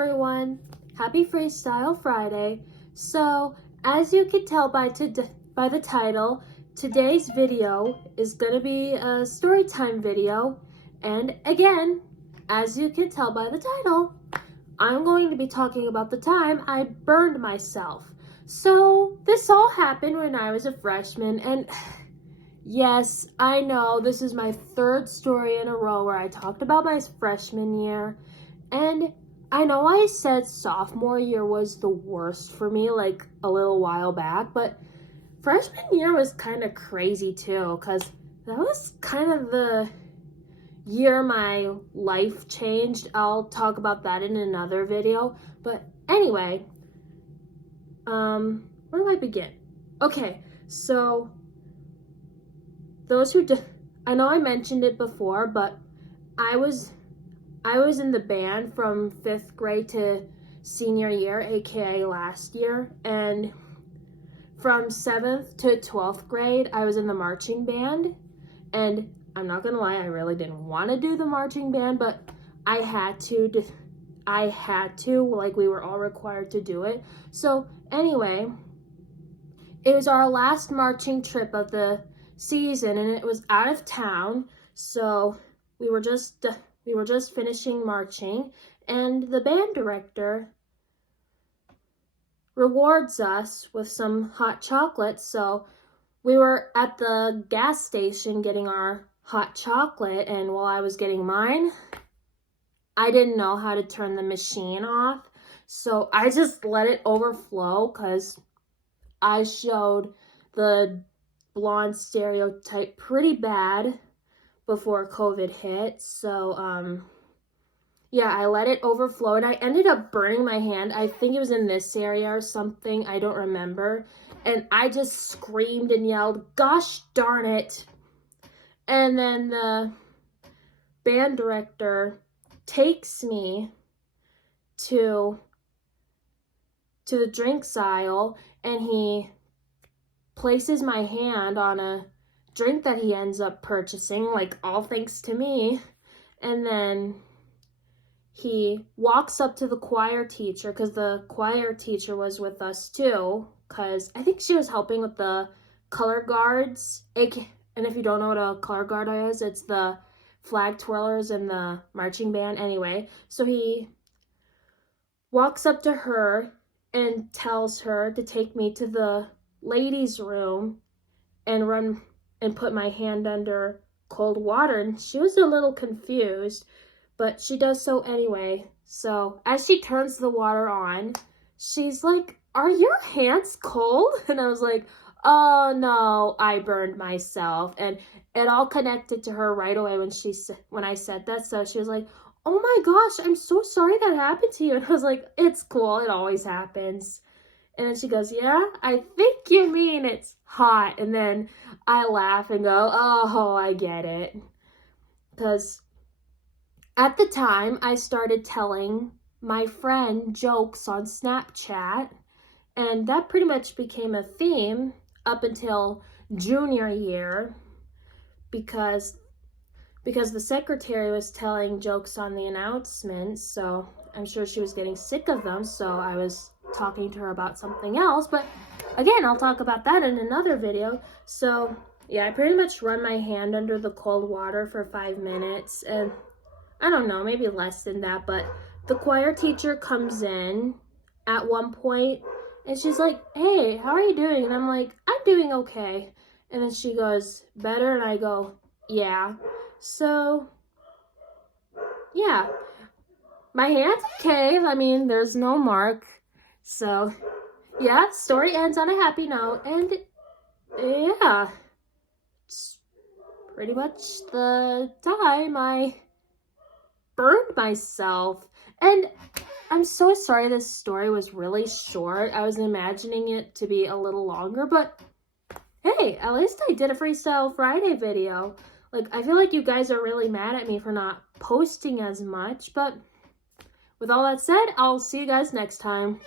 everyone, happy Freestyle Friday. So as you can tell by the title, today's video is going to be a story time video, and again, as you can tell by the title, I'm going to be talking about the time I burned myself. So this all happened when I was a freshman, and yes, I know this is my third story in a row where I talked about my freshman year. And I know I said sophomore year was the worst for me like a little while back, but freshman year was kind of crazy too, because that was kind of the year my life changed. I'll talk about that in another video. But anyway, where do I begin? Okay, so I know I mentioned it before, but I was in the band from 5th grade to senior year, aka last year, and from 7th to 12th grade, I was in the marching band, and I'm not gonna lie, I really didn't want to do the marching band, but I had to, like we were all required to do it. So anyway, it was our last marching trip of the season, and it was out of town, so we were just finishing marching, and the band director rewards us with some hot chocolate. So we were at the gas station getting our hot chocolate, and while I was getting mine, I didn't know how to turn the machine off, so I just let it overflow because I showed the blonde stereotype pretty bad before COVID hit. So yeah, I let it overflow, and I ended up burning my hand. I think it was in this area or something, I don't remember, and I just screamed and yelled, "Gosh darn it!" And then the band director takes me to the drinks aisle, and he places my hand on a drink that he ends up purchasing, like all thanks to me. And then he walks up to the choir teacher, because the choir teacher was with us too, because I think she was helping with the color guards. And if you don't know what a color guard is, it's the flag twirlers in the marching band. Anyway, so he walks up to her and tells her to take me to the ladies' room and put my hand under cold water, and she was a little confused, but she does so anyway. So as she turns the water on, she's like, "Are your hands cold?" And I was like, "Oh no, I burned myself." And it all connected to her right away when I said that. So she was like, "Oh my gosh, I'm so sorry that happened to you." And I was like, "It's cool, it always happens." And then she goes, "Yeah, I think you mean it's hot." And then I laugh and go, "Oh, I get it." Because at the time, I started telling my friend jokes on Snapchat, and that pretty much became a theme up until junior year, because the secretary was telling jokes on the announcements, so I'm sure she was getting sick of them, so I was talking to her about something else. But again, I'll talk about that in another video. So yeah, I pretty much run my hand under the cold water for 5 minutes, and I don't know, maybe less than that, but the choir teacher comes in at one point, and she's like, "Hey, how are you doing?" And I'm like, "I'm doing okay." And then she goes, "Better?" And I go, "Yeah." So yeah, my hand's okay. I mean, there's no mark. So yeah, story ends on a happy note, and yeah, it's pretty much the time I burned myself. And I'm so sorry this story was really short. I was imagining it to be a little longer, but hey, at least I did a Freestyle Friday video. Like, I feel like you guys are really mad at me for not posting as much, but with all that said, I'll see you guys next time.